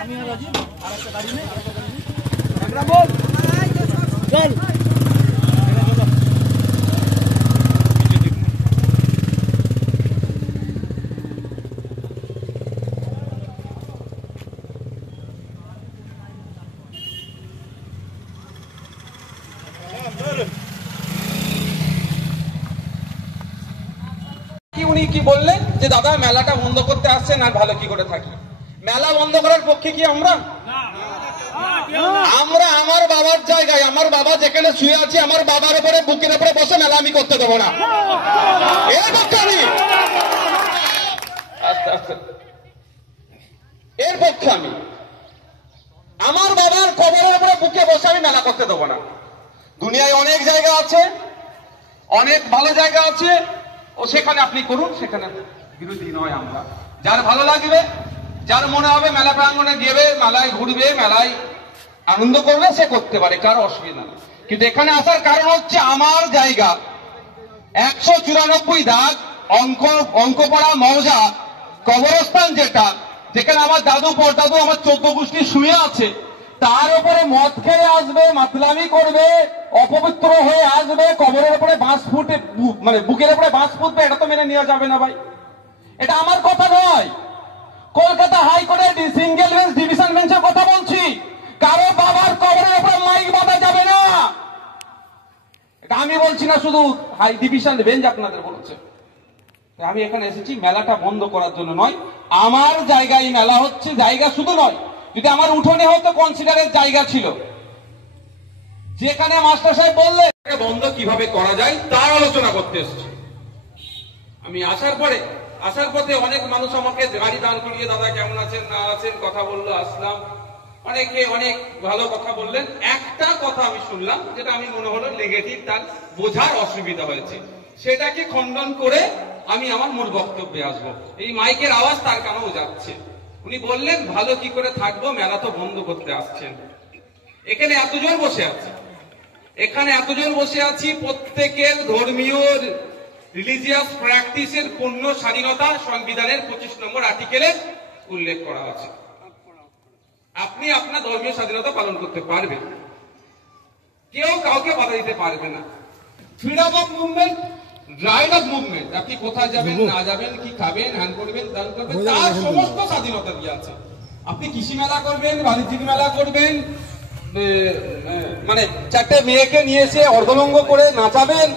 আমি আর রাজীব আর একটা গাড়ি নেই, আমরা বল চল। উনি কি বললেন যে দাদা মেলাটা বন্ধ করতে আসছেন, আর ভালো কি করে থাকি? মেলা বন্ধ করার পক্ষে কি আমরা? আমার বাবার জায়গায়, আমার বাবা যেখানে শুয়ে আছে, আমার বাবার উপরে বুকের উপরে বসে মেলা আমি করতে দেবো না। এর পক্ষে আমি, এর পক্ষে আমি, আমার বাবার কবরের উপরে বুকে বসে আমি মেলা করতে দেবো না। দুনিয়ায় অনেক জায়গা আছে, অনেক ভালো জায়গা আছে, ও সেখানে আপনি করুন, সেখানে বিরোধী নয় আমরা। যার ভালো লাগবে, যার মনে হবে মেলা প্রাঙ্গণে গেবে, মেলায় ঘুরবে, মেলায় আনন্দ করবে, সে করতে পারে, কারো অসুবিধা নেই। কিন্তু এখানে আসার কারণ হচ্ছে আমার জায়গা 194 দাগ অঙ্কপাড়া মৌজা কবরস্থান, যেখানে আমার দাদু পরদাদু আমার 14 গোষ্ঠী শুয়ে আছে, তার উপরে মদ খেয়ে আসবে, মাতলামি করবে, অপবিত্র হয়ে আসবে, কবরের উপরে বাঁশ ফুটে, মানে বুকের উপরে বাঁশ ফুটবে, এটা তো মেনে নেওয়া যাবে না ভাই। এটা আমার কথা নয়, কলকাতা হাইকোর্টের সিঙ্গেল বেঞ্চ ডিভিশন বেঞ্চের কথা বলছি। কারো বাবার কবরের উপরে মাইক বাঁধা যাবে না, এটা আমি বলছি না, শুধু হাই ডিভিশন বেঞ্চ আপনাদের বলছে। আমি এখানে এসেছি মেলাটা বন্ধ করার জন্য নয়, আমার জায়গায় মেলা হচ্ছে, জায়গা শুধু নয়, যদি আমার উঠোনে হয়তো কনসিডারের জায়গা ছিল, যেখানে মাস্টার সাহেব বললেন বন্ধ কিভাবে করা যায় তার আলোচনা করতে এসেছি। আমি আসার পথে অনেক মানুষ আমাকে গাড়ি দান করিয়ে দাদা কেমন আছেন না আছেন কথা বললো, আসলাম, অনেকে অনেক ভালো কথা বললেন। একটা কথা আমি শুনলাম যেটা আমি মনে হলো নেগেটিভ, তার বোঝার অসুবিধা হয়েছে, সেটাকে খণ্ডন করে আমি আমার মূল বক্তব্যে আসবো। এই মাইকের আওয়াজ তার কানেও যাচ্ছে। উনি বললেন ভালো কি করে থাকবো, মেলা তো বন্ধ করতে আসছেন। এখানে এতজন বসে আছি, প্রত্যেকের ধর্মীয় রিলিজিয়াস প্র্যাকটিসের পূর্ণ স্বাধীনতা সংবিধানের 25 নম্বর আর্টিকেলে উল্লেখ করা আছে। আপনি আপনার ধর্মীয় স্বাধীনতা পালন করতে পারবেন, কেউ কাউকে বাধা দিতে পারবে না। Freedom of movement, right of movement, আপনি কোথায় যাবেন না যাবেন, কি খাবেন, হ্যান করবেন, দান করবেন, তার সমস্ত স্বাধীনতা দিয়ে আছে। আপনি কৃষি মেলা করবেন, বাণিজ্যিক মেলা করবেন, মানে 4টে মেয়েকে নিয়ে এসে অর্ধলঙ্গ করে নাচাবেন,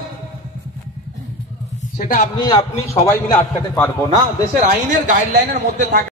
সেটা আপনি সবাই মিলে আটকাতে পারবো না। দেশের আইনের গাইডলাইনের মধ্যে থাকে।